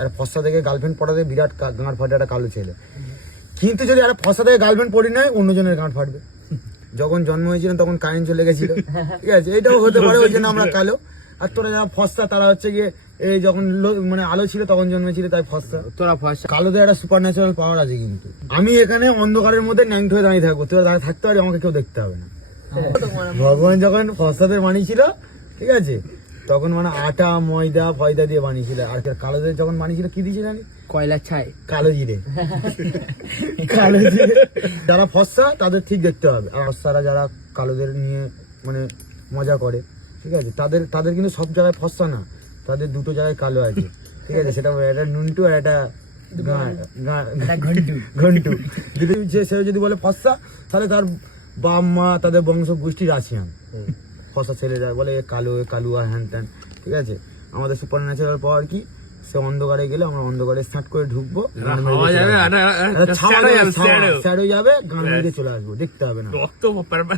আর ফর্সা থেকে গার্লফ্রেন্ড পটাতে বিরাট গাঁট ফাটে একটা কালো ছেলে, কিন্তু যদি একটা ফর্সা থেকে গার্লফ্রেন্ড পড়ি নেয় অন্যজনের গাঁট ফাটবে। যখন জন্ম হয়েছিলেন তখন কারেন্ট চলে গেছিল, ঠিক আছে, এটাও হতে পারে, ওই জন্য আমরা কালো। আর তোরা যারা ফর্সা তারা হচ্ছে গিয়ে এই যখন মানে আলো ছিল তখন জন্মেছিল, তাই ফর্সা। তোরা ফর্সা। কালোদের একটা সুপার ন্যাচারাল পাওয়ার আছে, কিন্তু আমি এখানে অন্ধকারের মধ্যে ন্যাংট হয়ে দাঁড়িয়ে থাকবো, তোরা দাঁড়িয়ে থাকতে পারি, আমাকে কেউ দেখতে হবে না। ভগবান যখন ফর্সাদের বানিয়েছিল, ঠিক আছে, তখন মানে আটা ময়দা ফয়দা দিয়ে বানিয়েছিল। আর কালোদের যখন বানিয়েছিল কি দিয়েছিল জানি, কয়লা ছাই, কালো জিরে। কালো জিরে যারা ফর্সা তাদের ঠিক দেখতে হবে, আর ফর্সারা যারা কালোদের নিয়ে মানে মজা করে, ঠিক আছে, তাদের কিন্তু সব জায়গায় ফর্সা না, তাদের দুটো জায়গায় কালো আছে, ঠিক আছে, সেটা একটা নুনটু আর একটা ঘন্টু। যদি সে যদি বলে ফর্সা, তাহলে তার বাপ মা তাদের বংশ গোষ্ঠী রাশিয়ান। ফর্সা ছেলেরা বলে কালো কালুয়া হ্যান ত্যান, ঠিক আছে। আমাদের সুপার ন্যাচারাল পাওয়ার কি, সে অন্ধকারে গেলে আমরা অন্ধকারে স্টার্ট করে ঢুকবো, স্যাডো যাবে, গান মেরে চলে আসবো, দেখতে হবে না।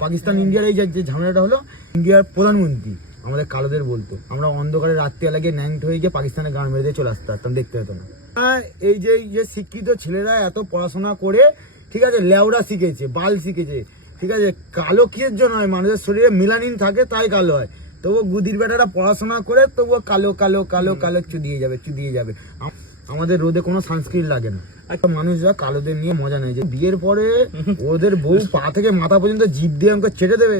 পাকিস্তান ইন্ডিয়ার এই যে ঝামেলাটা হলো, ইন্ডিয়ার প্রধানমন্ত্রী আমাদের কালোদের বলতো আমরা অন্ধকারে রাত্রি লাগিয়ে ন্যাংট হয়ে গিয়ে পাকিস্তানে গান মেরে দিয়ে চলে আসতে পারতাম, দেখতে হতো না। এই যে শিক্ষিত ছেলেরা এত পড়াশোনা করে, ঠিক আছে, লেওড়া শিখেছে, বাল শিখেছে, ঠিক আছে, কালো কিসের জন্য হয়, মানুষের শরীরে মেলানিন থাকে তাই কালো হয়, তবুও গুদির বেটারা পড়াশোনা করে তবুও কালো কালো কালো কালো চুদিয়ে যাবে। আমাদের রোদে কোনো সানস্ক্রিন লাগে না। একটা মানুষরা কালোদের নিয়ে মজা নেয়, যে বিয়ের পরে ওদের বউ পা থেকে মাথা পর্যন্ত জিভ দিয়ে আমাকে চেটে দেবে।